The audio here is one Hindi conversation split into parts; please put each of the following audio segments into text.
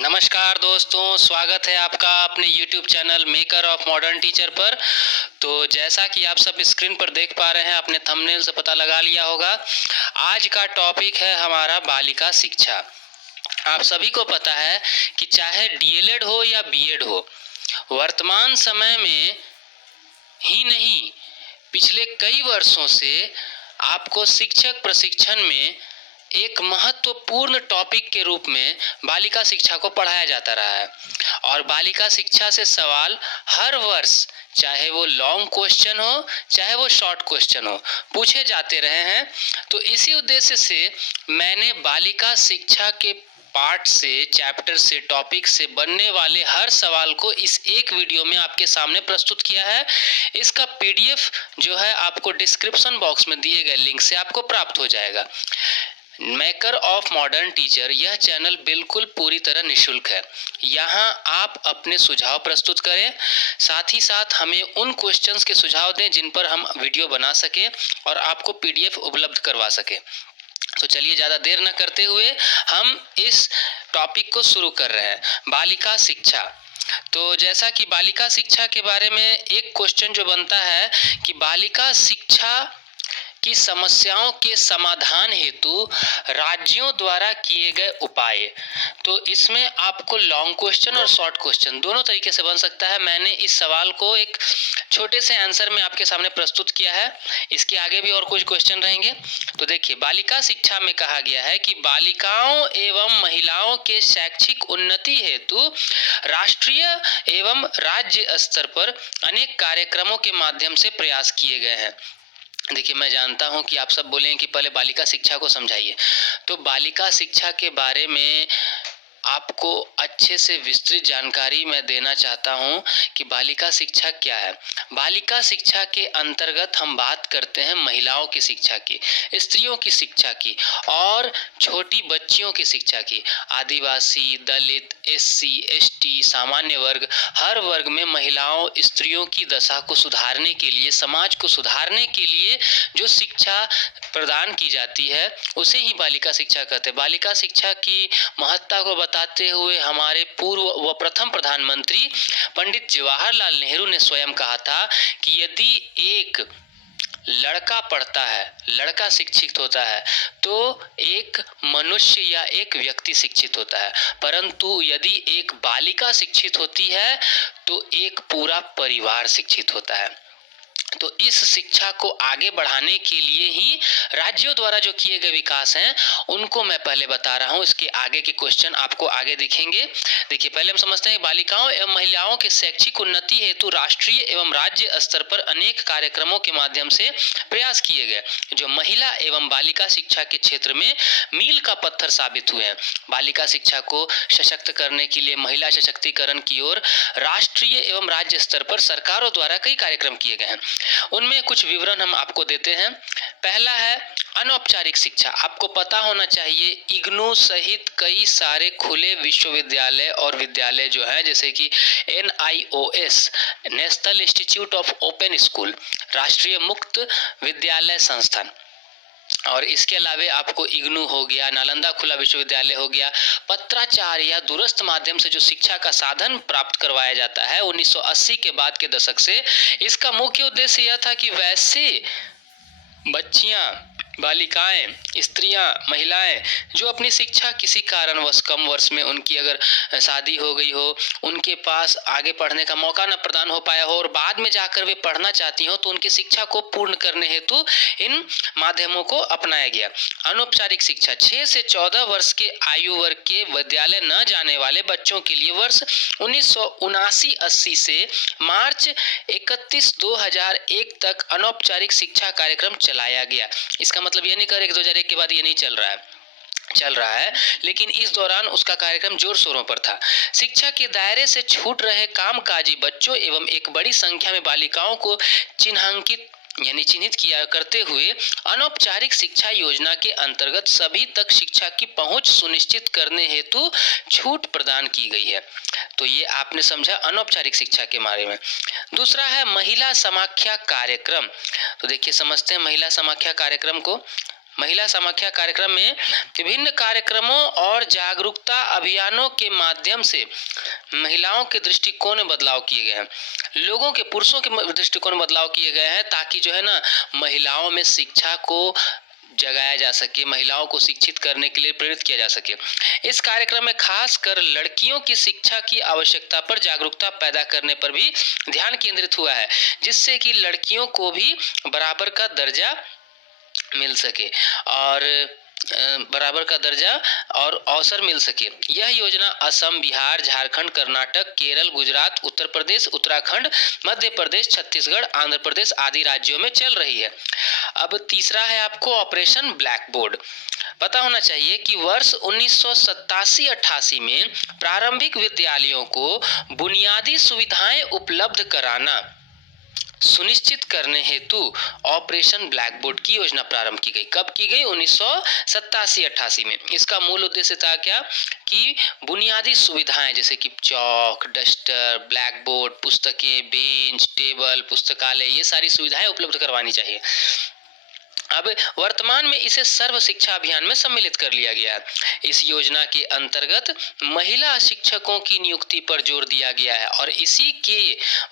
नमस्कार दोस्तों, स्वागत है आपका अपने YouTube channel maker of modern teacher पर। तो जैसा कि आप सब स्क्रीन पर देख पा रहे हैं, अपने थंबनेल से पता लगा लिया होगा, आज का टॉपिक है हमारा बालिका शिक्षा। आप सभी को पता है कि चाहे डीएलएड हो या बीएड हो, वर्तमान समय में ही नहीं, पिछले कई वर्षों से आपको शिक्षक प्रशिक्षण में एक महत्वपूर्ण टॉपिक के रूप में बालिका शिक्षा को पढ़ाया जाता रहा है। और बालिका शिक्षा से सवाल हर वर्ष, चाहे वो लॉन्ग क्वेश्चन हो चाहे वो शॉर्ट क्वेश्चन हो, पूछे जाते रहे हैं। तो इसी उद्देश्य से मैंने बालिका शिक्षा के पार्ट से, चैप्टर से, टॉपिक से बनने वाले हर सवाल को इस एक वीडियो में आपके सामने प्रस्तुत किया है। इसका पीडीएफ जो है आपको डिस्क्रिप्शन बॉक्स में दिए गए लिंक से आपको प्राप्त हो जाएगा। मेकर ऑफ मॉडर्न टीचर यह चैनल बिल्कुल पूरी तरह निःशुल्क है। यहाँ आप अपने सुझाव प्रस्तुत करें, साथ ही साथ हमें उन क्वेश्चंस के सुझाव दें जिन पर हम वीडियो बना सकें और आपको पीडीएफ उपलब्ध करवा सकें। तो चलिए ज़्यादा देर न करते हुए हम इस टॉपिक को शुरू कर रहे हैं, बालिका शिक्षा। तो जैसा कि बालिका शिक्षा के बारे में एक क्वेश्चन जो बनता है कि बालिका शिक्षा की समस्याओं के समाधान हेतु राज्यों द्वारा किए गए उपाय। तो इसमें आपको लॉन्ग क्वेश्चन और शॉर्ट क्वेश्चन दोनों तरीके से बन सकता है। मैंने इस सवाल को एक छोटे से आंसर में आपके सामने प्रस्तुत किया है। इसके आगे भी और कुछ क्वेश्चन रहेंगे। तो देखिए, बालिका शिक्षा में कहा गया है कि बालिकाओं एवं महिलाओं के शैक्षिक उन्नति हेतु राष्ट्रीय एवं राज्य स्तर पर अनेक कार्यक्रमों के माध्यम से प्रयास किए गए हैं। देखिए, मैं जानता हूं कि आप सब बोलेंगे कि पहले बालिका शिक्षा को समझाइए। तो बालिका शिक्षा के बारे में आपको अच्छे से विस्तृत जानकारी मैं देना चाहता हूं कि बालिका शिक्षा क्या है। बालिका शिक्षा के अंतर्गत हम बात करते हैं महिलाओं की शिक्षा की, स्त्रियों की शिक्षा की और छोटी बच्चियों की शिक्षा की। आदिवासी, दलित, एससी, एसटी, सामान्य वर्ग, हर वर्ग में महिलाओं, स्त्रियों की दशा को सुधारने के लिए, समाज को सुधारने के लिए जो शिक्षा प्रदान की जाती है उसे ही बालिका शिक्षा कहते हैं। बालिका शिक्षा की महत्ता को बताते हुए हमारे पूर्व व प्रथम प्रधानमंत्री पंडित जवाहरलाल नेहरू ने स्वयं कहा था कि यदि एक लड़का पढ़ता है, लड़का शिक्षित होता है, तो एक मनुष्य या एक व्यक्ति शिक्षित होता है, परंतु यदि एक बालिका शिक्षित होती है तो एक पूरा परिवार शिक्षित होता है। तो इस शिक्षा को आगे बढ़ाने के लिए ही राज्यों द्वारा जो किए गए विकास हैं उनको मैं पहले बता रहा हूं। इसके आगे के क्वेश्चन आपको आगे दिखेंगे। देखिए, पहले हम समझते हैं बालिकाओं एवं महिलाओं के शैक्षिक उन्नति हेतु राष्ट्रीय एवं राज्य स्तर पर अनेक कार्यक्रमों के माध्यम से प्रयास किए गए, जो महिला एवं बालिका शिक्षा के क्षेत्र में मील का पत्थर साबित हुए हैं। बालिका शिक्षा को सशक्त करने के लिए, महिला सशक्तिकरण की ओर राष्ट्रीय एवं राज्य स्तर पर सरकारों द्वारा कई कार्यक्रम किए गए हैं। उनमें कुछ विवरण हम आपको देते हैं। पहला है अनौपचारिक शिक्षा। आपको पता होना चाहिए, इग्नू सहित कई सारे खुले विश्वविद्यालय और विद्यालय जो है, जैसे कि NIOS, national institute of open school, राष्ट्रीय मुक्त विद्यालय संस्थान, और इसके अलावे आपको इग्नू हो गया, नालंदा खुला विश्वविद्यालय हो गया, पत्राचार या दूरस्थ माध्यम से जो शिक्षा का साधन प्राप्त करवाया जाता है 1980 के बाद के दशक से। इसका मुख्य उद्देश्य यह था कि वैसे बच्चियां, बालिकाएं, स्त्रियां, महिलाएं जो अपनी शिक्षा किसी कारणवश, कम वर्ष में उनकी अगर शादी हो गई हो, उनके पास आगे पढ़ने का मौका न प्रदान हो पाया हो और बाद में जाकर वे पढ़ना चाहती हो, तो उनकी शिक्षा को पूर्ण करने हेतु इन माध्यमों को अपनाया गया। अनौपचारिक शिक्षा 6 से 14 वर्ष के आयु वर्ग के विद्यालय न जाने वाले बच्चों के लिए वर्ष 1979-80 से मार्च 31-2001 तक अनौपचारिक शिक्षा कार्यक्रम चलाया गया। इसका मतलब ये नहीं कर कि 2001 के बाद ये नहीं चल रहा है, लेकिन इस दौरान उसका कार्यक्रम जोर शोरों पर था। शिक्षा के दायरे से छूट रहे कामकाजी बच्चों एवं एक बड़ी संख्या में बालिकाओं को चिन्हित किया करते हुए अनौपचारिक शिक्षा योजना के अंतर्गत सभी तक शिक्षा की पहुंच सुनिश्चित करने हेतु छूट प्रदान की गई है। तो ये आपने समझा अनौपचारिक शिक्षा के बारे में। दूसरा है महिला समाख्या कार्यक्रम। तो देखिए, समझते हैं महिला समाख्या कार्यक्रम को। महिला समाख्या कार्यक्रम में विभिन्न कार्यक्रमों और जागरूकता अभियानों के माध्यम से महिलाओं के दृष्टिकोण में बदलाव किए गए हैं, लोगों के, पुरुषों के दृष्टिकोण में बदलाव किए गए हैं, ताकि जो है ना महिलाओं में शिक्षा को जगाया जा सके, महिलाओं को शिक्षित करने के लिए प्रेरित किया जा सके। इस कार्यक्रम में खास कर लड़कियों की शिक्षा की आवश्यकता पर जागरूकता पैदा करने पर भी ध्यान केंद्रित हुआ है, जिससे कि लड़कियों को भी बराबर का दर्जा मिल सके और बराबर का दर्जा और अवसर मिल सके। यह योजना असम, बिहार, झारखंड, कर्नाटक, केरल, गुजरात, उत्तर प्रदेश, उत्तराखंड, मध्य प्रदेश, छत्तीसगढ़, आंध्र प्रदेश आदि राज्यों में चल रही है। अब तीसरा है आपको ऑपरेशन ब्लैक बोर्ड। पता होना चाहिए कि वर्ष 1987-88 में प्रारंभिक विद्यालयों को बुनियादी सुविधाएं उपलब्ध कराना सुनिश्चित करने हेतु ऑपरेशन ब्लैक बोर्ड की योजना प्रारंभ की गई। कब की गई? 1987-88 में। इसका मूल उद्देश्य था क्या कि बुनियादी सुविधाएं जैसे कि चौक, डस्टर, ब्लैक बोर्ड, पुस्तकें, बेंच, टेबल, पुस्तकालय, ये सारी सुविधाएं उपलब्ध करवानी चाहिए। अब वर्तमान में इसे सर्व शिक्षा अभियान में सम्मिलित कर लिया गया है। इस योजना के अंतर्गत महिला शिक्षकों की नियुक्ति पर जोर दिया गया है और इसी के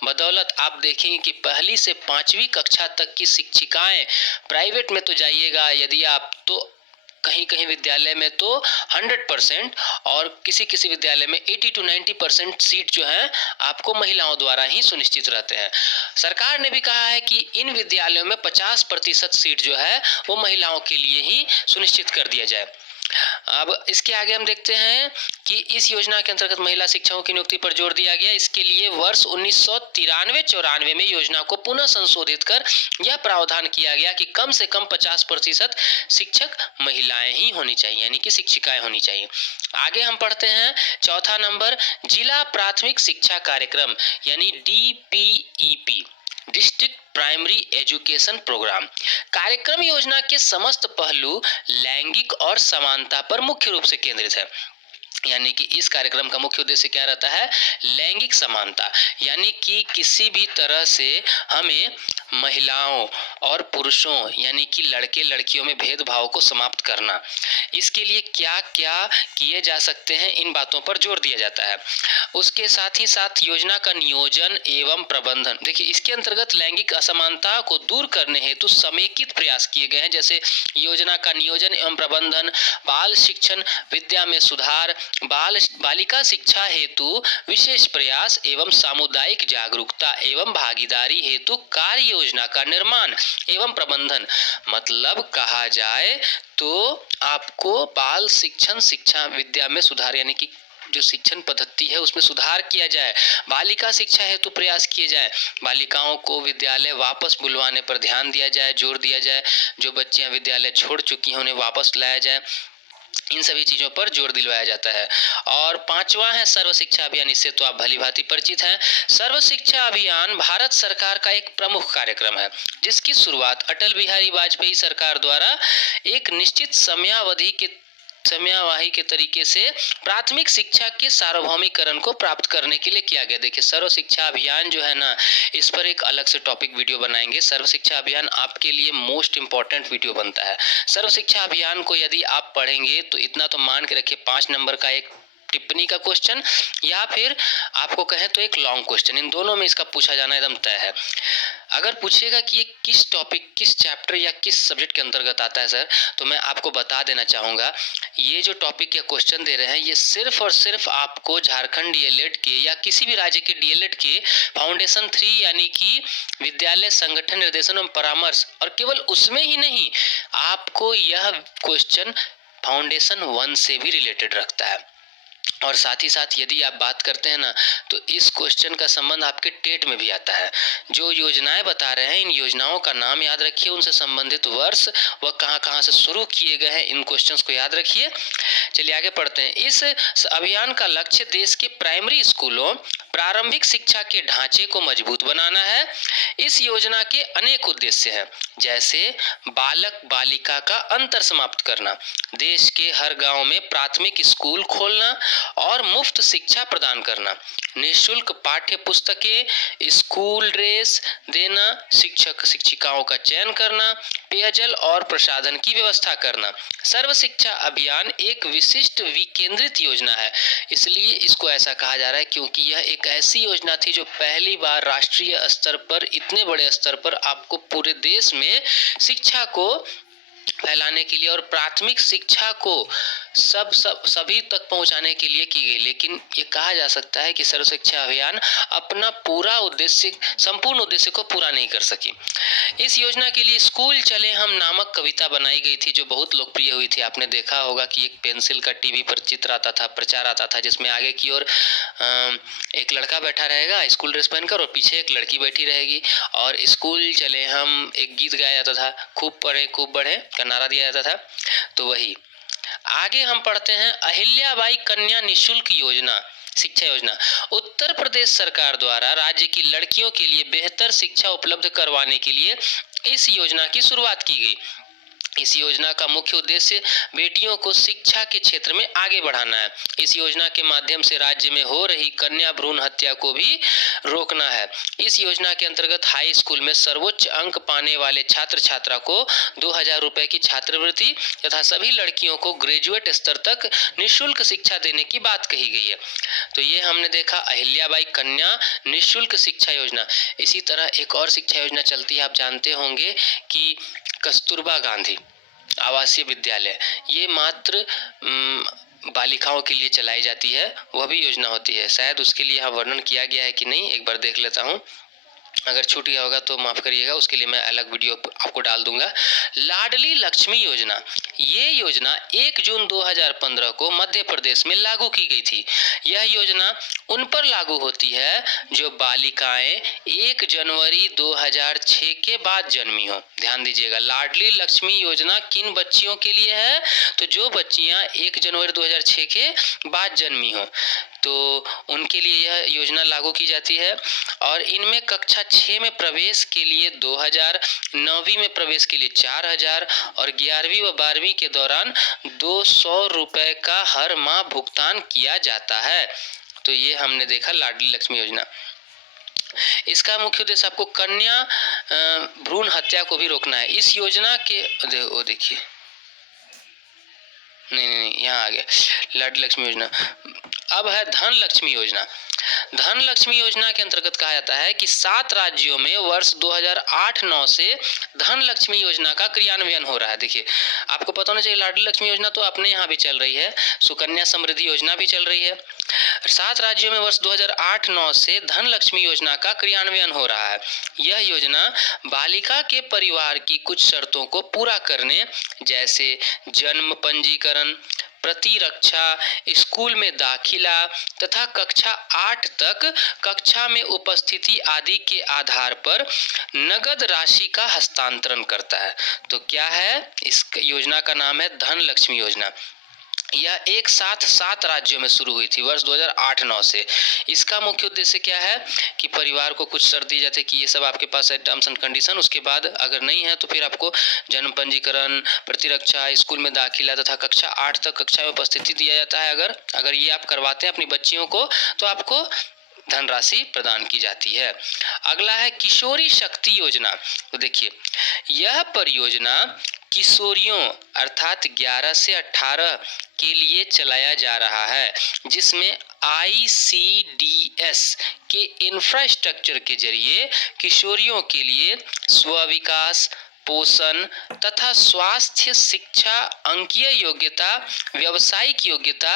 बदौलत आप देखेंगे कि 1ली से 5वीं कक्षा तक की शिक्षिकाएं, प्राइवेट में तो जाइएगा यदि आप, तो कहीं कहीं विद्यालय में तो 100% और किसी किसी विद्यालय में 80 to 90% सीट जो है आपको महिलाओं द्वारा ही सुनिश्चित रहते हैं। सरकार ने भी कहा है कि इन विद्यालयों में 50% सीट जो है वो महिलाओं के लिए ही सुनिश्चित कर दिया जाए। अब इसके आगे हम देखते हैं कि इस योजना के अंतर्गत महिला शिक्षकों की नियुक्ति पर जोर दिया गया। इसके लिए वर्ष 1993-94 में योजना को पुनः संशोधित कर यह प्रावधान किया गया कि कम से कम 50% शिक्षक महिलाएं ही होनी चाहिए, यानी कि शिक्षिकाएं होनी चाहिए। आगे हम पढ़ते हैं चौथा नंबर, जिला प्राथमिक शिक्षा कार्यक्रम यानी DPEP, district primary education programme. कार्यक्रम योजना के समस्त पहलू लैंगिक और समानता पर मुख्य रूप से केंद्रित है। यानी कि इस कार्यक्रम का मुख्य उद्देश्य क्या रहता है? लैंगिक समानता, यानी कि किसी भी तरह से हमें महिलाओं और पुरुषों यानी कि लड़के लड़कियों में भेदभाव को समाप्त करना। इसके लिए क्या क्या किए जा सकते हैं, इन बातों पर जोर दिया जाता है। उसके साथ ही साथ योजना का नियोजन एवं प्रबंधन, देखिए इसके अंतर्गत लैंगिक असमानता को दूर करने हेतु समेकित प्रयास किए गए हैं, जैसे योजना का नियोजन एवं प्रबंधन, बाल शिक्षण विद्या में सुधार, बालिका शिक्षा हेतु विशेष प्रयास एवं सामुदायिक जागरूकता एवं भागीदारी हेतु कार्य योजना का निर्माण एवं प्रबंधन। मतलब कहा जाए तो आपको बाल शिक्षण शिक्षा विद्या में सुधार यानी कि जो शिक्षण पद्धति है उसमें सुधार किया जाए, बालिका शिक्षा हेतु प्रयास किए जाए, बालिकाओं को विद्यालय वापस बुलवाने पर ध्यान दिया जाए, जोर दिया जाए, जो बच्चियां विद्यालय छोड़ चुकी हैं उन्हें वापस लाया जाए, इन सभी चीजों पर जोर दिलवाया जाता है। और 5वां है सर्व शिक्षा अभियान। इससे तो आप भली भांति परिचित हैं। सर्व शिक्षा अभियान भारत सरकार का एक प्रमुख कार्यक्रम है, जिसकी शुरुआत अटल बिहारी वाजपेयी सरकार द्वारा एक निश्चित समयावधि के तरीके से प्राथमिक शिक्षा के सार्वभौमिकरण को प्राप्त करने के लिए किया गया। देखिए सर्व शिक्षा अभियान जो है ना, इस पर एक अलग से टॉपिक वीडियो बनाएंगे। सर्व शिक्षा अभियान आपके लिए मोस्ट इंपॉर्टेंट वीडियो बनता है। सर्व शिक्षा अभियान को यदि आप पढ़ेंगे तो इतना तो मान के रखिए 5 नंबर का एक टिप्पणी का क्वेश्चन या फिर आपको कहें तो एक लॉन्ग क्वेश्चन, इन दोनों में इसका पूछा जाना एकदम तय है। अगर पूछेगा कि ये किस टॉपिक, किस चैप्टर या किस सब्जेक्ट के अंतर्गत आता है सर, तो मैं आपको बता देना चाहूँगा, ये जो टॉपिक या क्वेश्चन दे रहे हैं ये सिर्फ और सिर्फ आपको झारखंड डीएलएड के या किसी भी राज्य के डीएलएड के फाउंडेशन 3 यानी कि विद्यालय संगठन निर्देशन एवं परामर्श, और केवल उसमें ही नहीं, आपको यह क्वेश्चन फाउंडेशन 1 से भी रिलेटेड रखता है। और साथ ही साथ यदि आप बात करते हैं ना, तो इस क्वेश्चन का संबंध आपके टेट में भी आता है। जो योजनाएं बता रहे हैं, इन योजनाओं का नाम याद रखिए, उनसे संबंधित वर्ष व कहां से शुरू किए गए हैं, इन क्वेश्चंस को याद रखिए। चलिए आगे पढ़ते हैं। इस अभियान का लक्ष्य देश के प्राइमरी स्कूलों प्रारंभिक शिक्षा के ढांचे को मजबूत बनाना है। इस योजना के अनेक उद्देश्य हैं। जैसे बालक बालिका का अंतर समाप्त करना, देश के हर गांव में प्राथमिक स्कूल खोलना और मुफ्त शिक्षा प्रदान करना, निःशुल्क पाठ्य पुस्तकें, स्कूल ड्रेस देना, शिक्षक शिक्षिकाओं का चयन करना, पेयजल और प्रसाधन की व्यवस्था करना। सर्व शिक्षा अभियान एक विशिष्ट विकेंद्रित योजना है, इसलिए इसको ऐसा कहा जा रहा है क्योंकि यह एक ऐसी योजना थी जो पहली बार राष्ट्रीय स्तर पर, इतने बड़े स्तर पर आपको पूरे देश में शिक्षा को फैलाने के लिए और प्राथमिक शिक्षा को सभी तक पहुंचाने के लिए की गई। लेकिन ये कहा जा सकता है कि सर्व शिक्षा अभियान अपना पूरा उद्देश्य, संपूर्ण उद्देश्य को पूरा नहीं कर सकी। इस योजना के लिए स्कूल चले हम नामक कविता बनाई गई थी जो बहुत लोकप्रिय हुई थी। आपने देखा होगा कि एक पेंसिल का टीवी पर चित्र आता था, प्रचार आता था, जिसमें आगे की ओर एक लड़का बैठा रहेगा स्कूल ड्रेस पहनकर और पीछे एक लड़की बैठी रहेगी और स्कूल चले हम एक गीत गाया जाता था, खूब पढ़े का नारा दिया जाता था। तो वही आगे हम पढ़ते हैं अहिल्याबाई कन्या निःशुल्क योजना, शिक्षा योजना। उत्तर प्रदेश सरकार द्वारा राज्य की लड़कियों के लिए बेहतर शिक्षा उपलब्ध करवाने के लिए इस योजना की शुरुआत की गई। इस योजना का मुख्य उद्देश्य बेटियों को शिक्षा के क्षेत्र में आगे बढ़ाना है। इस योजना के माध्यम से राज्य में हो रही कन्या भ्रूण हत्या को भी रोकना है। इस योजना के अंतर्गत हाई स्कूल में सर्वोच्च अंक पाने वाले छात्र छात्रा को 2000 रुपए की छात्रवृत्ति तथा सभी लड़कियों को ग्रेजुएट स्तर तक निःशुल्क शिक्षा देने की बात कही गई है। तो ये हमने देखा अहिल्याबाई कन्या निःशुल्क शिक्षा योजना। इसी तरह एक और शिक्षा योजना चलती है, आप जानते होंगे कि कस्तूरबा गांधी आवासीय विद्यालय, ये मात्र बालिकाओं के लिए चलाई जाती है, वह भी योजना होती है। शायद उसके लिए यहाँ वर्णन किया गया है कि नहीं, एक बार देख लेता हूँ, अगर छूट गया होगा तो माफ करिएगा, उसके लिए मैं अलग वीडियो आपको डाल दूंगा। लाडली लक्ष्मी योजना, ये योजना 1 जून 2015 को मध्य प्रदेश में लागू की गई थी। यह योजना उन पर लागू होती है जो बालिकाएं 1 जनवरी 2006 के बाद जन्मी हो। ध्यान दीजिएगा, लाडली लक्ष्मी योजना किन बच्चियों के लिए है? तो जो बच्चियां 1 जनवरी 2006 के बाद जन्मी हो, तो उनके लिए यह योजना लागू की जाती है। और इनमें कक्षा 6 में प्रवेश के लिए 2000, 9वीं में प्रवेश के लिए 4000 और 11वीं व 12वीं के दौरान 200 रुपए का हर माह भुगतान किया जाता है। तो ये हमने देखा लाडली लक्ष्मी योजना। इसका मुख्य उद्देश्य आपको कन्या भ्रूण हत्या को भी रोकना है। इस योजना के देखिए, नहीं, यहाँ आ गया लाडली लक्ष्मी योजना। अब है धन लक्ष्मी योजना। धन लक्ष्मी योजना के अंतर्गत कहा जाता है कि 7 राज्यों में वर्ष 2008-9 से धन लक्ष्मी योजना का क्रियान्वयन हो रहा है। देखिए, आपको पता होना चाहिए लाडली लक्ष्मी योजना तो अपने यहाँ भी चल रही है, सुकन्या समृद्धि योजना भी चल रही है। 7 राज्यों में वर्ष 2008-9 से धन लक्ष्मी योजना का क्रियान्वयन हो रहा है। यह योजना बालिका के परिवार की कुछ शर्तों को पूरा करने, जैसे जन्म पंजीकरण, प्रतिरक्षा, स्कूल में दाखिला तथा कक्षा 8 तक कक्षा में उपस्थिति आदि के आधार पर नगद राशि का हस्तांतरण करता है। तो क्या है, इस योजना का नाम है धन लक्ष्मी योजना। यह एक साथ 7 राज्यों में शुरू हुई थी वर्ष 2008-9 से। इसका मुख्य उद्देश्य क्या है कि परिवार को कुछ शर्त दी जाती है कि ये सब आपके पास है टर्म्स एंड कंडीशन, उसके बाद अगर नहीं है तो फिर आपको जन्म पंजीकरण, प्रतिरक्षा, स्कूल में दाखिला तथा कक्षा 8 तक कक्षा में उपस्थिति दिया जाता है। अगर ये आप करवाते हैं अपनी बच्चियों को तो आपको धनराशि प्रदान की जाती है। अगला है किशोरी शक्ति योजना। तो देखिए, यह परियोजना किशोरियों अर्थात 11 से 18 के लिए चलाया जा रहा है, जिसमें ICDS के इंफ्रास्ट्रक्चर के जरिए किशोरियों के लिए स्वविकास, पोषण तथा स्वास्थ्य, शिक्षा, अंकीय योग्यता, व्यावसायिक योग्यता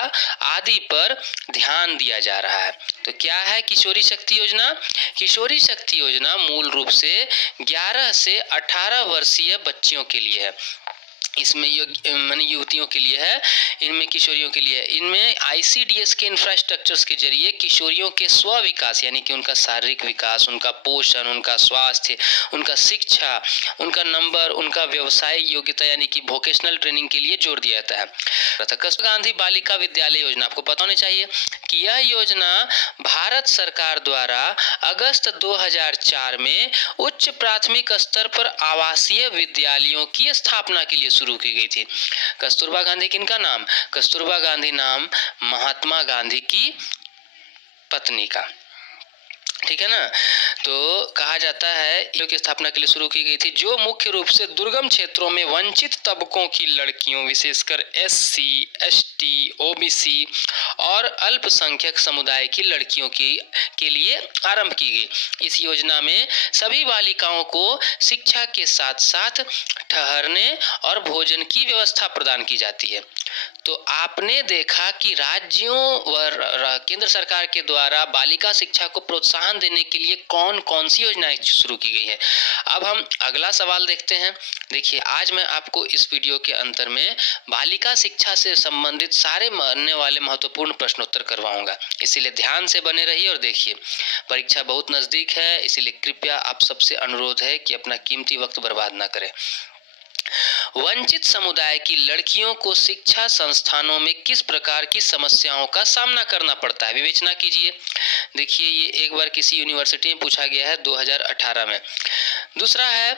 आदि पर ध्यान दिया जा रहा है। तो क्या है किशोरी शक्ति योजना? किशोरी शक्ति योजना मूल रूप से 11 से 18 वर्षीय बच्चियों के लिए है। इसमें युवतियों के लिए है, इनमें किशोरियों के लिए है। इनमें ICDS के इंफ्रास्ट्रक्चर्स के जरिए किशोरियों के स्व विकास यानी कि उनका शारीरिक विकास, उनका पोषण, उनका स्वास्थ्य, उनका शिक्षा, उनका नंबर, उनका व्यवसायिक योग्यता यानी कि वोकेशनल ट्रेनिंग के लिए जोर दिया जाता है। कस्तूरबा गांधी बालिका विद्यालय योजना, आपको पता होना चाहिए कि यह योजना भारत सरकार द्वारा अगस्त 2004 में उच्च प्राथमिक स्तर पर आवासीय विद्यालयों की स्थापना के लिए शुरू की गई थी। कस्तूरबा गांधी किनका नाम? कस्तूरबा गांधी नाम महात्मा गांधी की पत्नी का, ठीक है ना। तो कहा जाता है की स्थापना के लिए शुरू की गई थी, जो मुख्य रूप से दुर्गम क्षेत्रों में वंचित तबकों की लड़कियों, विशेषकर SC, ST, OBC और अल्पसंख्यक समुदाय की लड़कियों के लिए आरंभ की गई। इस योजना में सभी बालिकाओं को शिक्षा के साथ साथ ठहरने और भोजन की व्यवस्था प्रदान की जाती है। तो आपने देखा कि राज्यों व केंद्र सरकार के द्वारा बालिका शिक्षा को प्रोत्साहन देने के लिए कौन कौन सी योजनाएं शुरू की गई है। अब हम अगला सवाल देखते हैं। देखिए, आज मैं आपको इस वीडियो के अंतर में बालिका शिक्षा से संबंधित सारे मानने वाले महत्वपूर्ण प्रश्नोत्तर करवाऊंगा, इसीलिए ध्यान से बने रहिए और देखिए। परीक्षा बहुत नजदीक है, इसीलिए कृपया आप सबसे अनुरोध है कि अपना कीमती वक्त बर्बाद ना करें। वंचित समुदाय की लड़कियों को शिक्षा संस्थानों में किस प्रकार की समस्याओं का सामना करना पड़ता है, विवेचना कीजिए। देखिए, ये एक बार किसी यूनिवर्सिटी में पूछा गया है 2018 में। दूसरा है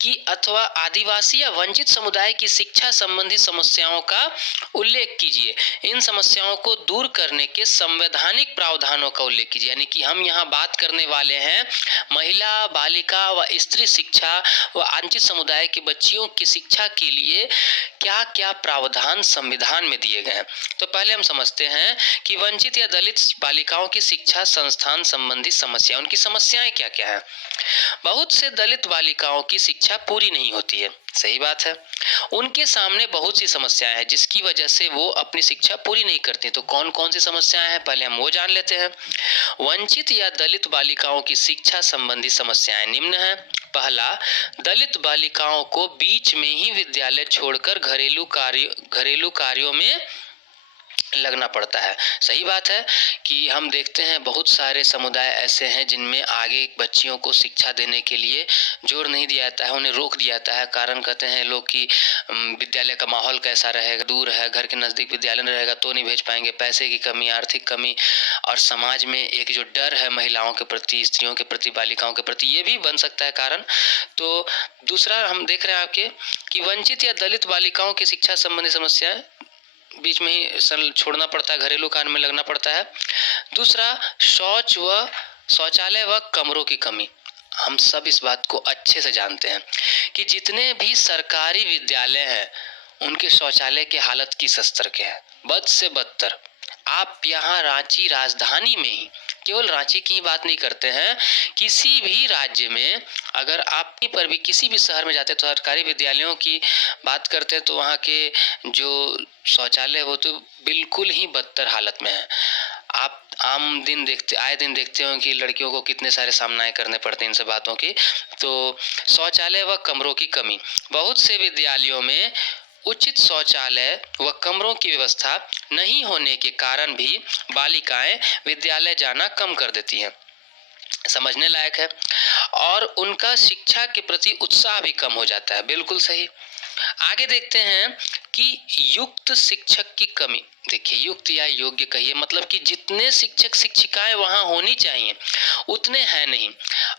कि अथवा आदिवासी या वंचित समुदाय की शिक्षा संबंधी समस्याओं का उल्लेख कीजिए। इन समस्याओं को दूर करने के संवैधानिक प्रावधानों का उल्लेख कीजिए। यानी कि हम यहाँ बात करने वाले हैं महिला, बालिका व स्त्री शिक्षा व वंचित समुदाय की बच्चियों की शिक्षा के लिए क्या क्या प्रावधान संविधान में दिए गए हैं। तो पहले हम समझते हैं कि वंचित या दलित बालिकाओं की शिक्षा संस्थान संबंधी समस्या, उनकी समस्याएं क्या क्या है। बहुत से दलित बालिकाओं की शिक्षा पूरी नहीं होती है, सही बात है। उनके सामने बहुत सी समस्याएं हैं जिसकी वजह से वो अपनी शिक्षा पूरी नहीं करती। तो कौन कौन सी समस्याएं हैं, पहले हम वो जान लेते हैं। वंचित या दलित बालिकाओं की शिक्षा संबंधी समस्याएं निम्न हैं। पहला, दलित बालिकाओं को बीच में ही विद्यालय छोड़कर घरेलू कार्यों में लगना पड़ता है। सही बात है कि हम देखते हैं बहुत सारे समुदाय ऐसे हैं जिनमें आगे बच्चियों को शिक्षा देने के लिए जोर नहीं दिया जाता है, उन्हें रोक दिया जाता है। कारण कहते हैं लोग कि विद्यालय का माहौल कैसा रहेगा, दूर है, घर के नज़दीक विद्यालय नहीं रहेगा तो नहीं भेज पाएंगे, पैसे की कमी, आर्थिक कमी, और समाज में एक जो डर है महिलाओं के प्रति, स्त्रियों के प्रति, बालिकाओं के प्रति, ये भी बन सकता है कारण। तो दूसरा हम देख रहे हैं आपके कि वंचित या दलित बालिकाओं की शिक्षा संबंधी समस्याएं बीच में ही छोड़ना पड़ता है, घरेलू कार्य में लगना पड़ता है। दूसरा, शौचालय व कमरों की कमी। हम सब इस बात को अच्छे से जानते हैं कि जितने भी सरकारी विद्यालय हैं उनके शौचालय की हालत किस स्तर के है, बद से बदतर। आप यहाँ रांची राजधानी में ही, केवल रांची की बात नहीं करते हैं, किसी भी राज्य में अगर आप पर भी किसी भी शहर में जाते हैं तो सरकारी विद्यालयों की बात करते हैं तो वहाँ के जो शौचालय वो तो बिल्कुल ही बदतर हालत में है। आप आए दिन देखते हो कि लड़कियों को कितने सारे सामना करने पड़ते हैं इन सब बातों की। तो शौचालय व कमरों की कमी, बहुत से विद्यालयों में उचित शौचालय व कमरों की व्यवस्था नहीं होने के कारण भी बालिकाएं विद्यालय जाना कम कर देती हैं, समझने लायक है। और उनका शिक्षा के प्रति उत्साह भी कम हो जाता है, बिल्कुल सही। आगे देखते हैं कि युक्त शिक्षक की कमी। देखिए, युक्त या योग्य कहिए, मतलब कि जितने शिक्षक शिक्षिकाएं वहां होनी चाहिए उतने हैं नहीं।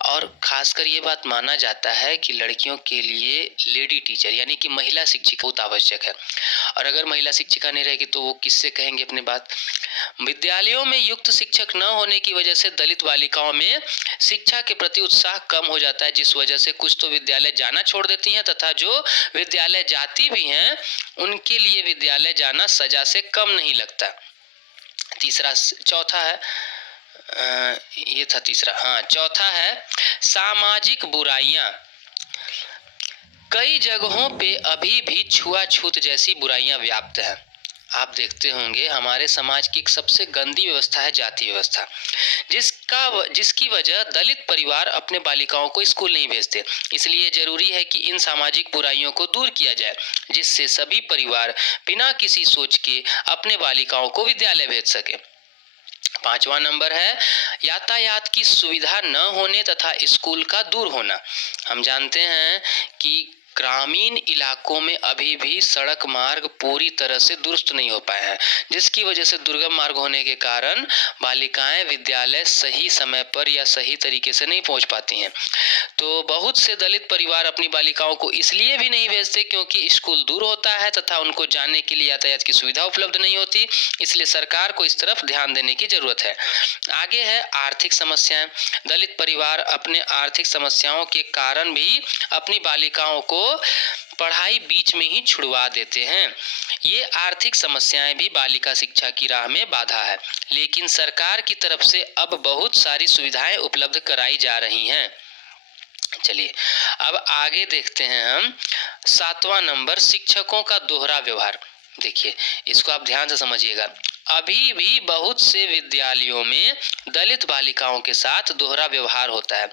और खासकर ये बात माना जाता है कि लड़कियों के लिए लेडी टीचर यानी कि महिला शिक्षिका बहुत आवश्यक है, और अगर महिला शिक्षिका नहीं रहेगी तो वो किससे कहेंगे अपनी बात। विद्यालयों में युक्त शिक्षक न होने की वजह से दलित बालिकाओं में शिक्षा के प्रति उत्साह कम हो जाता है, जिस वजह से कुछ तो विद्यालय जाना छोड़ देती हैं तथा जो विद्यालय जाती भी हैं उनके लिए विद्यालय जाना सजा से कम नहीं लगता। चौथा है सामाजिक बुराइयां। कई जगहों पे अभी भी छुआछूत जैसी बुराइयां व्याप्त हैं। आप देखते होंगे हमारे समाज की एक सबसे गंदी व्यवस्था है जाति व्यवस्था, जिसकी वजह दलित परिवार अपने बालिकाओं को स्कूल नहीं भेजते। इसलिए जरूरी है कि इन सामाजिक बुराइयों को दूर किया जाए, जिससे सभी परिवार बिना किसी सोच के अपने बालिकाओं को विद्यालय भेज सके। 5वां नंबर है यातायात की सुविधा न होने तथा स्कूल का दूर होना। हम जानते हैं कि ग्रामीण इलाकों में अभी भी सड़क मार्ग पूरी तरह से दुरुस्त नहीं हो पाए हैं, जिसकी वजह से दुर्गम मार्ग होने के कारण बालिकाएं विद्यालय सही समय पर या सही तरीके से नहीं पहुंच पाती हैं। तो बहुत से दलित परिवार अपनी बालिकाओं को इसलिए भी नहीं भेजते क्योंकि स्कूल दूर होता है तथा उनको जाने के लिए यातायात की सुविधा उपलब्ध नहीं होती। इसलिए सरकार को इस तरफ ध्यान देने की जरूरत है। आगे है आर्थिक समस्याएं। दलित परिवार अपने आर्थिक समस्याओं के कारण भी अपनी बालिकाओं को पढ़ाई बीच में ही छुड़वा देते हैं। ये आर्थिक समस्याएं भी बालिका शिक्षा की राह में बाधा है, लेकिन सरकार की तरफ से अब बहुत सारी सुविधाएं उपलब्ध कराई जा रही हैं। चलिए अब आगे देखते हैं हम 7वां नंबर, शिक्षकों का दोहरा व्यवहार। देखिए इसको आप ध्यान से समझिएगा। अभी भी बहुत से विद्यालयों में दलित बालिकाओं के साथ दोहरा व्यवहार होता है।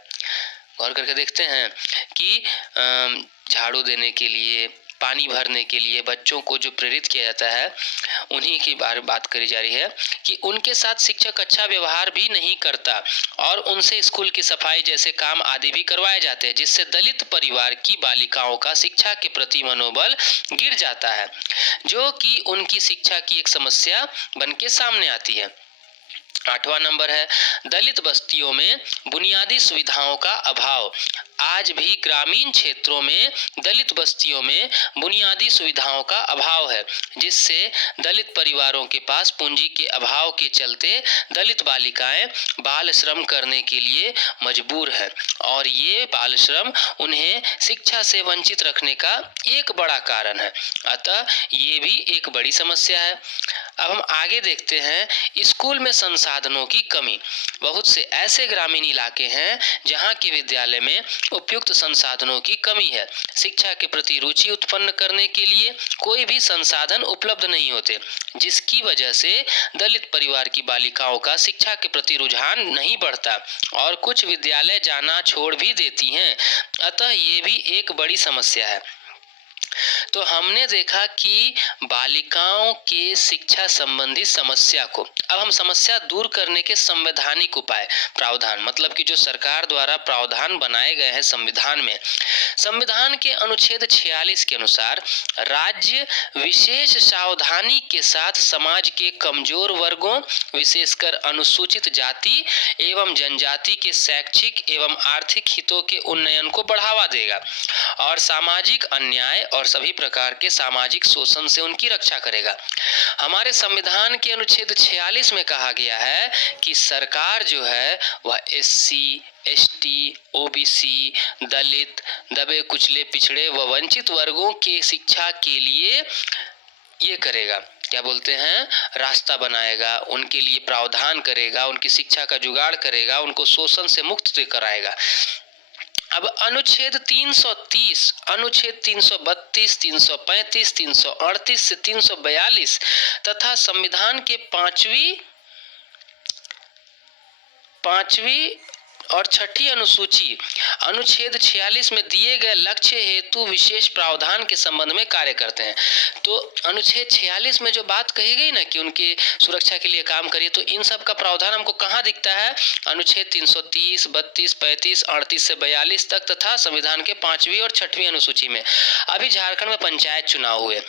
गौर करके देखते हैं कि झाड़ू देने के लिए, पानी भरने के लिए बच्चों को जो प्रेरित किया जाता है, उन्हीं की बात करी जा रही है कि उनके साथ शिक्षक अच्छा व्यवहार भी नहीं करता और उनसे स्कूल की सफाई जैसे काम आदि भी करवाए जाते हैं, जिससे दलित परिवार की बालिकाओं का शिक्षा के प्रति मनोबल गिर जाता है, जो कि उनकी शिक्षा की एक समस्या बन के सामने आती है। 8वां नंबर है दलित बस्तियों में बुनियादी सुविधाओं का अभाव। आज भी ग्रामीण क्षेत्रों में दलित बस्तियों में बुनियादी सुविधाओं का अभाव है, जिससे दलित परिवारों के पास पूंजी के अभाव के चलते दलित बालिकाएं बाल श्रम करने के लिए मजबूर हैं और ये बाल श्रम उन्हें शिक्षा से वंचित रखने का एक बड़ा कारण है। अतः ये भी एक बड़ी समस्या है। अब हम आगे देखते हैं स्कूल में संसाधनों की कमी। बहुत से ऐसे ग्रामीण इलाके हैं जहां के विद्यालय में उपयुक्त संसाधनों की कमी है। शिक्षा के प्रति रुचि उत्पन्न करने के लिए कोई भी संसाधन उपलब्ध नहीं होते, जिसकी वजह से दलित परिवार की बालिकाओं का शिक्षा के प्रति रुझान नहीं बढ़ता और कुछ विद्यालय जाना छोड़ भी देती हैं। अतः ये भी एक बड़ी समस्या है। तो हमने देखा कि बालिकाओं के शिक्षा संबंधी समस्या को, अब हम समस्या दूर करने के संवैधानिक उपाय, प्रावधान, मतलब कि जो सरकार द्वारा प्रावधान बनाए गए हैं संविधान में, संविधान के अनुच्छेद 46 के अनुसार राज्य विशेष सावधानी के साथ समाज के कमजोर वर्गों, विशेषकर अनुसूचित जाति एवं जनजाति के शैक्षिक एवं आर्थिक हितों के उन्नयन को बढ़ावा देगा और सामाजिक अन्याय और सभी प्रकार के सामाजिक शोषण से उनकी रक्षा करेगा। हमारे संविधान के अनुच्छेद 46 में कहा गया है कि सरकार जो है वह एससी, एसटी, ओबीसी, दलित, दबे कुचले, पिछड़े व वंचित वर्गों के शिक्षा के लिए ये करेगा, क्या बोलते हैं, रास्ता बनाएगा, उनके लिए प्रावधान करेगा, उनकी शिक्षा का जुगाड़ करेगा, उनको शोषण से मुक्त कराएगा। अब अनुच्छेद 330, अनुच्छेद 332, 335, 338 से 342 तथा संविधान के पांचवी और छठी अनुसूची अनुच्छेद 46 में दिए गए लक्ष्य हेतु विशेष प्रावधान के संबंध में कार्य करते हैं। तो अनुच्छेद 46 में जो बात कही गई ना कि उनकी सुरक्षा के लिए काम करिए, तो इन सब का प्रावधान हमको कहाँ दिखता है? अनुच्छेद 330, 32, 35, 38 से 42 तक तथा संविधान के 5वीं और 6वीं अनुसूची में। अभी झारखंड में पंचायत चुनाव हुए,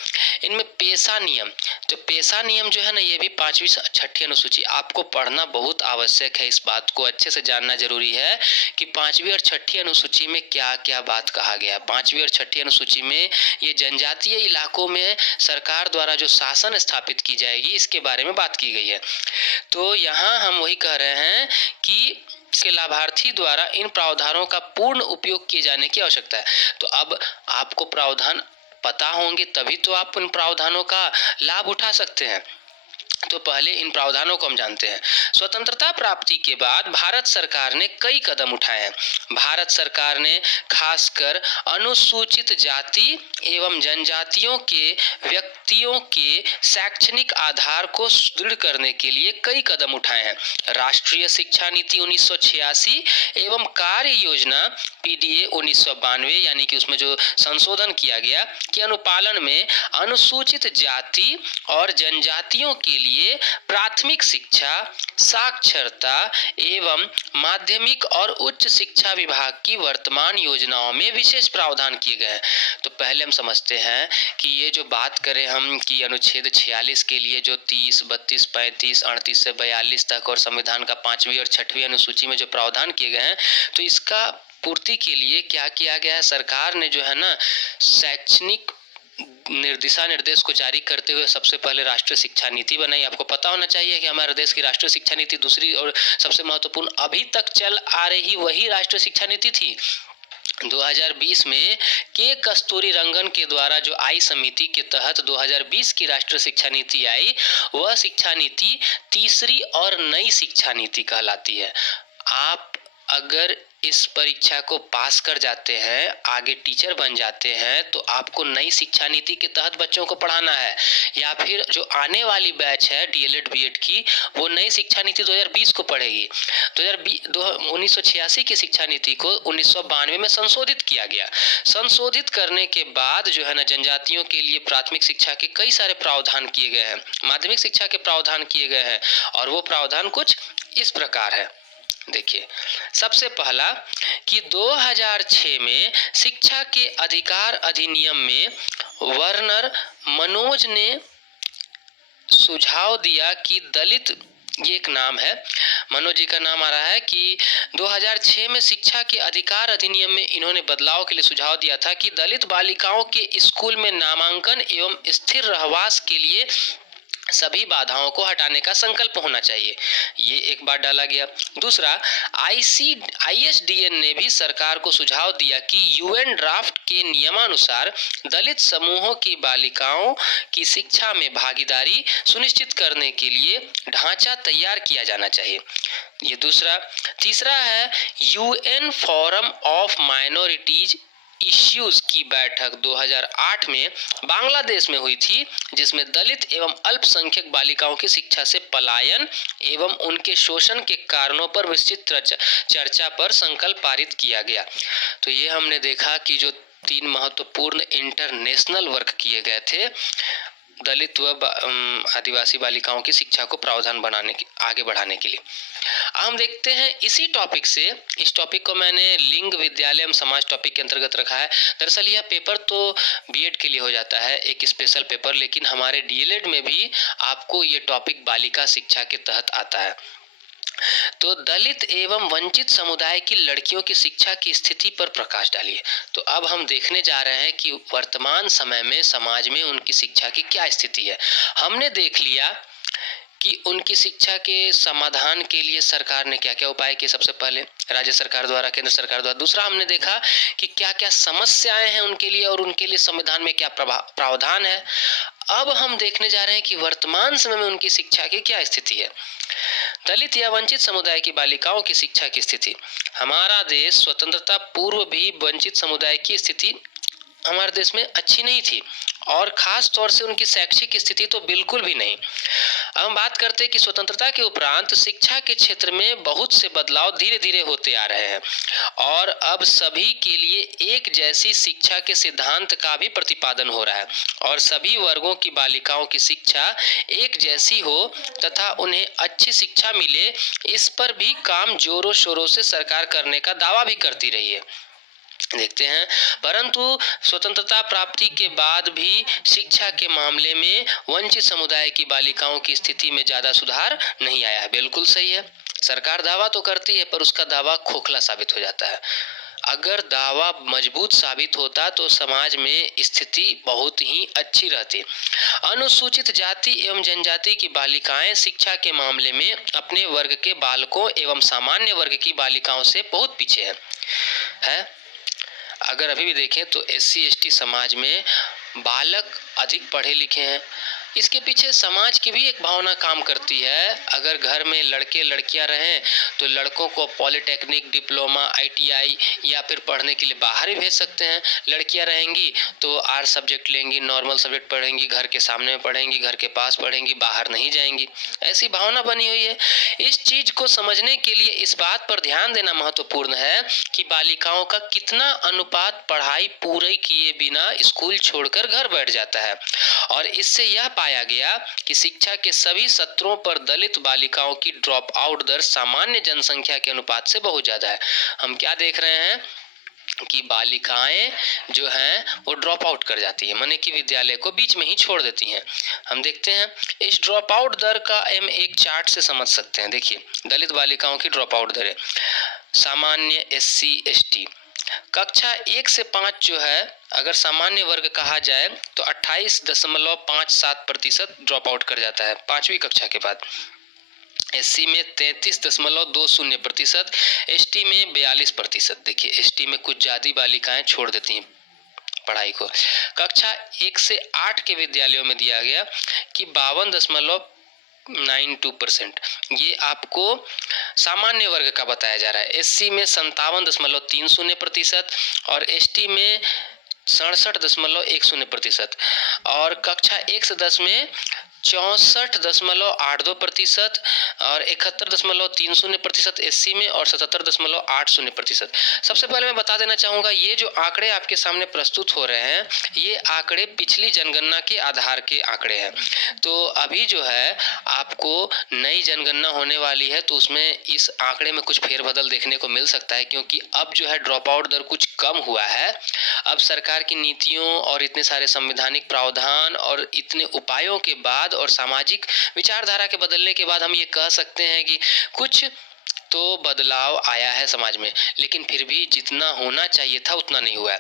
इनमें पेशा नियम, जो पेशा नियम जो है ना, ये भी 5वीं 6ठी अनुसूची, आपको पढ़ना बहुत आवश्यक है। इस बात को अच्छे से जानना जरूरी है कि 5वीं और 6ठी अनुसूची में क्या क्या बात कहा गया। 5वीं और 6ठी अनुसूची में ये जनजातीय इलाकों में सरकार द्वारा जो शासन स्थापित की जाएगी, इसके बारे में बात की गई है। तो यहाँ हम वही कह रहे हैं कि इसके लाभार्थी द्वारा इन प्रावधानों का पूर्ण उपयोग किए जाने की आवश्यकता है। तो अब आपको प्रावधान पता होंगे तभी तो आप उन प्रावधानों का लाभ उठा सकते हैं। तो पहले इन प्रावधानों को हम जानते हैं। स्वतंत्रता प्राप्ति के बाद भारत सरकार ने कई कदम उठाए हैं। भारत सरकार ने खासकर अनुसूचित जाति एवं जनजातियों के व्यक्तियों के शैक्षणिक आधार को सुदृढ़ करने के लिए कई कदम उठाए हैं। राष्ट्रीय शिक्षा नीति 1986 एवं कार्य योजना पीडीए 1992, यानी कि उसमें जो संशोधन किया गया कि अनुपालन में अनुसूचित जाति और जनजातियों के के लिए प्राथमिक शिक्षा, साक्षरता एवं माध्यमिक और उच्च शिक्षा विभाग की वर्तमान योजनाओं में विशेष प्रावधान किए गए हैं। तो पहले हम समझते हैं कि ये जो बात करें हम कि अनुच्छेद 46 के लिए जो 30, 32, 35, 38 से 42 तक और संविधान का 5वीं और 6वीं अनुसूची में जो प्रावधान किए गए हैं, तो इसका पूर्ति के लिए क्या किया गया है, सरकार ने जो है ना शैक्षणिक दिशा निर्देश को जारी करते हुए सबसे पहले राष्ट्रीय शिक्षा नीति बनाई। आपको पता होना चाहिए कि हमारे देश की राष्ट्रीय शिक्षा नीति दूसरी और सबसे महत्वपूर्ण अभी तक चल आ रही वही राष्ट्रीय शिक्षा नीति थी। 2020 में के कस्तूरी रंगन के द्वारा जो आई समिति के तहत 2020 की राष्ट्रीय शिक्षा नीति आई, वह शिक्षा नीति तीसरी और नई शिक्षा नीति कहलाती है। आप अगर इस परीक्षा को पास कर जाते हैं, आगे टीचर बन जाते हैं, तो आपको नई शिक्षा नीति के तहत बच्चों को पढ़ाना है, या फिर जो आने वाली बैच है डीएलएड बीएड की, वो नई शिक्षा नीति 2020 को पढ़ेगी। 1986 की शिक्षा नीति को 1992 में संशोधित किया गया। संशोधित करने के बाद जो है ना जनजातियों के लिए प्राथमिक शिक्षा के कई सारे प्रावधान किए गए हैं, माध्यमिक शिक्षा के प्रावधान किए गए हैं, और वो प्रावधान कुछ इस प्रकार है। देखिए, सबसे पहला कि 2006 में शिक्षा के अधिकार अधिनियम में वर्नर मनोज ने सुझाव दिया कि दलित, ये एक नाम है, मनोज जी का नाम आ रहा है, कि 2006 में शिक्षा के अधिकार अधिनियम में इन्होंने बदलाव के लिए सुझाव दिया था कि दलित बालिकाओं के स्कूल में नामांकन एवं स्थिर रहवास के लिए सभी बाधाओं को हटाने का संकल्प होना चाहिए। ये एक बात डाला गया। दूसरा, ISDN ने भी सरकार को सुझाव दिया कि UN ड्राफ्ट के नियमानुसार दलित समूहों की बालिकाओं की शिक्षा में भागीदारी सुनिश्चित करने के लिए ढांचा तैयार किया जाना चाहिए। ये दूसरा। तीसरा है, UN forum of minorities issues की बैठक 2008 में बांग्लादेश में हुई थी, जिसमें दलित एवं अल्पसंख्यक बालिकाओं की शिक्षा से पलायन एवं उनके शोषण के कारणों पर विस्तृत चर्चा पर संकल्प पारित किया गया। तो ये हमने देखा कि जो 3 महत्वपूर्ण इंटरनेशनल वर्क किए गए थे दलित व आदिवासी बालिकाओं की शिक्षा को प्रावधान बनाने की, आगे बढ़ाने के लिए। हम देखते हैं इसी टॉपिक से, इस टॉपिक को मैंने लिंग विद्यालय एवं समाज टॉपिक के अंतर्गत रखा है। दरअसल यह पेपर तो बीएड के लिए हो जाता है, एक स्पेशल पेपर, लेकिन हमारे डीएलएड में भी आपको ये टॉपिक बालिका शिक्षा के तहत आता है। तो दलित एवं वंचित समुदाय की लड़कियों की शिक्षा की स्थिति पर प्रकाश डालिए। तो अब हम देखने जा रहे हैं कि वर्तमान समय में समाज में उनकी शिक्षा की क्या स्थिति है। हमने देख लिया कि उनकी शिक्षा के समाधान के लिए सरकार ने क्या क्या उपाय किए, सबसे पहले राज्य सरकार द्वारा, केंद्र सरकार द्वारा। दूसरा, हमने देखा कि क्या क्या समस्याएं हैं उनके लिए और उनके लिए संविधान में क्या प्रावधान है। अब हम देखने जा रहे हैं कि वर्तमान समय में उनकी शिक्षा की क्या स्थिति है। दलित या वंचित समुदाय की बालिकाओं की शिक्षा की स्थिति। हमारा देश स्वतंत्रता पूर्व भी वंचित समुदाय की स्थिति हमारे देश में अच्छी नहीं थी, और खास तौर से उनकी शैक्षिक स्थिति तो बिल्कुल भी नहीं। अब हम बात करते हैं कि स्वतंत्रता के उपरांत शिक्षा के क्षेत्र में बहुत से बदलाव धीरे धीरे होते आ रहे हैं, और अब सभी के लिए एक जैसी शिक्षा के सिद्धांत का भी प्रतिपादन हो रहा है, और सभी वर्गों की बालिकाओं की शिक्षा एक जैसी हो तथा उन्हें अच्छी शिक्षा मिले, इस पर भी काम जोरों शोरों से सरकार करने का दावा भी करती रही है। देखते हैं, परंतु स्वतंत्रता प्राप्ति के बाद भी शिक्षा के मामले में वंचित समुदाय की बालिकाओं की स्थिति में ज्यादा सुधार नहीं आया है। बिल्कुल सही है, सरकार दावा तो करती है पर उसका दावा खोखला साबित हो जाता है। अगर दावा मजबूत साबित होता तो समाज में स्थिति बहुत ही अच्छी रहती। अनुसूचित जाति एवं जनजाति की बालिकाएं शिक्षा के मामले में अपने वर्ग के बालकों एवं सामान्य वर्ग की बालिकाओं से बहुत पीछे है। अगर अभी भी देखें तो SC ST समाज में बालक अधिक पढ़े लिखे हैं। इसके पीछे समाज की भी एक भावना काम करती है। अगर घर में लड़के लड़कियां रहें तो लड़कों को पॉलिटेक्निक, डिप्लोमा, ITI या फिर पढ़ने के लिए बाहर ही भेज सकते हैं। लड़कियां रहेंगी तो आर्ट्स सब्जेक्ट लेंगी, नॉर्मल सब्जेक्ट पढ़ेंगी, घर के सामने पढ़ेंगी, घर के पास पढ़ेंगी, बाहर नहीं जाएंगी। ऐसी भावना बनी हुई है। इस चीज को समझने के लिए इस बात पर ध्यान देना महत्वपूर्ण है कि बालिकाओं का कितना अनुपात पढ़ाई पूरी किए बिना स्कूल छोड़कर घर बैठ जाता है, और इससे यह पाया गया कि शिक्षा के सभी सत्रों पर दलित बालिकाओं की ड्रॉप आउट दर सामान्य जनसंख्या के अनुपात से बहुत ज्यादा है। हम क्या देख रहे हैं कि बालिकाएं जो हैं वो ड्रॉप आउट कर जाती हैं, माने कि विद्यालय को बीच में ही छोड़ देती हैं। हम देखते हैं इस ड्रॉप आउट दर का हम एक चार्ट से समझ सकते हैं। देखिए, दलित बालिकाओं की ड्रॉप आउट दर है। सामान्य SC ST कक्षा 1 से 5 जो है, अगर सामान्य वर्ग कहा जाए तो 28.57% ड्रॉप आउट कर जाता है 5वीं कक्षा के बाद। SC में 33.20%, ST में 42%। देखिए, ST में कुछ ज्यादा बालिकाएं छोड़ देती हैं पढ़ाई को। कक्षा 1 से 8 के विद्यालयों में दिया गया कि 52.92%, ये आपको सामान्य वर्ग का बताया जा रहा है। SC में 57.30% और ST में 67.10% और कक्षा 1 से 10 में 64.82% और 71.30% SC में और 77.80%। सबसे पहले मैं बता देना चाहूँगा, ये जो आंकड़े आपके सामने प्रस्तुत हो रहे हैं, ये आंकड़े पिछली जनगणना के आधार के आंकड़े हैं। तो अभी जो है आपको नई जनगणना होने वाली है, तो उसमें इस आंकड़े में कुछ फेरबदल देखने को मिल सकता है, क्योंकि अब जो है ड्रॉप आउट दर कुछ कम हुआ है। अब सरकार की नीतियों और इतने सारे संवैधानिक प्रावधान और इतने उपायों के बाद और सामाजिक विचारधारा के बदलने के बाद हम ये कह सकते हैं कि कुछ तो बदलाव आया है समाज में, लेकिन फिर भी जितना होना चाहिए था उतना नहीं हुआ है।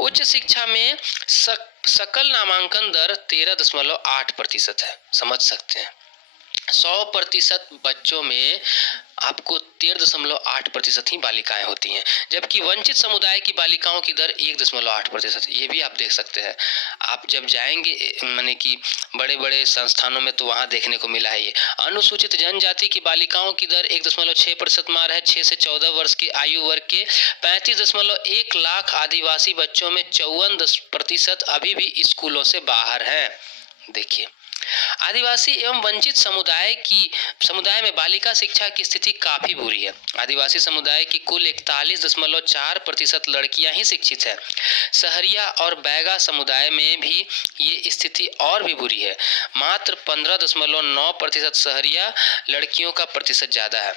उच्च शिक्षा में सकल नामांकन दर 13.8% है। समझ सकते हैं, 100% बच्चों में आपको 13.8% ही बालिकाएं होती हैं, जबकि वंचित समुदाय की बालिकाओं की दर 1.8%। ये भी आप देख सकते हैं। आप जब जाएंगे माने कि बड़े बड़े संस्थानों में, तो वहां देखने को मिला है ये। अनुसूचित जनजाति की बालिकाओं की दर 1.6% मार है। 6 से 14 वर्ष की आयु वर्ग के 35.1 लाख आदिवासी बच्चों में 54% अभी भी स्कूलों से बाहर हैं। देखिए, आदिवासी एवं वंचित समुदाय में बालिका शिक्षा की स्थिति काफी बुरी है। आदिवासी समुदाय की कुल 41.4% लड़कियां ही शिक्षित है। सहरिया और बैगा समुदाय में भी ये स्थिति और भी बुरी है। मात्र 15.9% सहरिया लड़कियों का प्रतिशत ज्यादा है।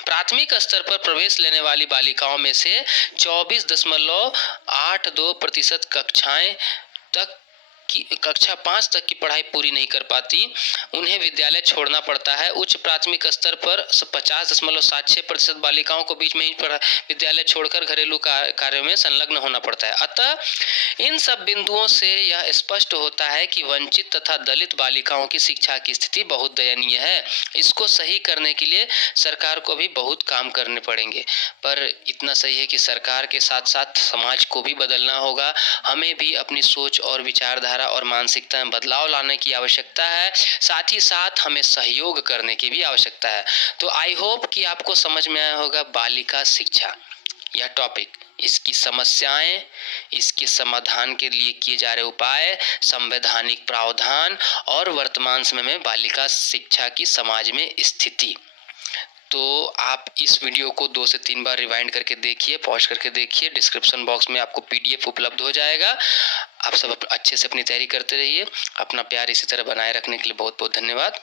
प्राथमिक स्तर पर प्रवेश लेने वाली बालिकाओं में से 24.82% कक्षा 5 तक की पढ़ाई पूरी नहीं कर पाती, उन्हें विद्यालय छोड़ना पड़ता है। उच्च प्राथमिक स्तर पर 50.76% बालिकाओं को बीच में ही विद्यालय छोड़कर घरेलू कार्यों में संलग्न होना पड़ता है। अतः इन सब बिंदुओं से यह स्पष्ट होता है कि वंचित तथा दलित बालिकाओं की शिक्षा की स्थिति बहुत दयनीय है। इसको सही करने के लिए सरकार को भी बहुत काम करने पड़ेंगे, पर इतना सही है कि सरकार के साथ साथ समाज को भी बदलना होगा। हमें भी अपनी सोच और विचारधारा और मानसिकता में बदलाव लाने की आवश्यकता है। साथ ही साथ हमें सहयोग करने की भी आवश्यकता है। तो आई होप कि आपको समझ में आया होगा बालिका शिक्षा यह टॉपिक, इसकी समस्याएं, इसके समाधान के लिए किए जा रहे उपाय, संवैधानिक प्रावधान और वर्तमान समय में बालिका शिक्षा की समाज में स्थिति। तो आप इस वीडियो को 2 से 3 बार रिवाइंड करके देखिए, पॉज करके देखिए। डिस्क्रिप्शन बॉक्स में आपको PDF उपलब्ध हो जाएगा। आप सब अच्छे से अपनी तैयारी करते रहिए। अपना प्यार इसी तरह बनाए रखने के लिए बहुत बहुत धन्यवाद।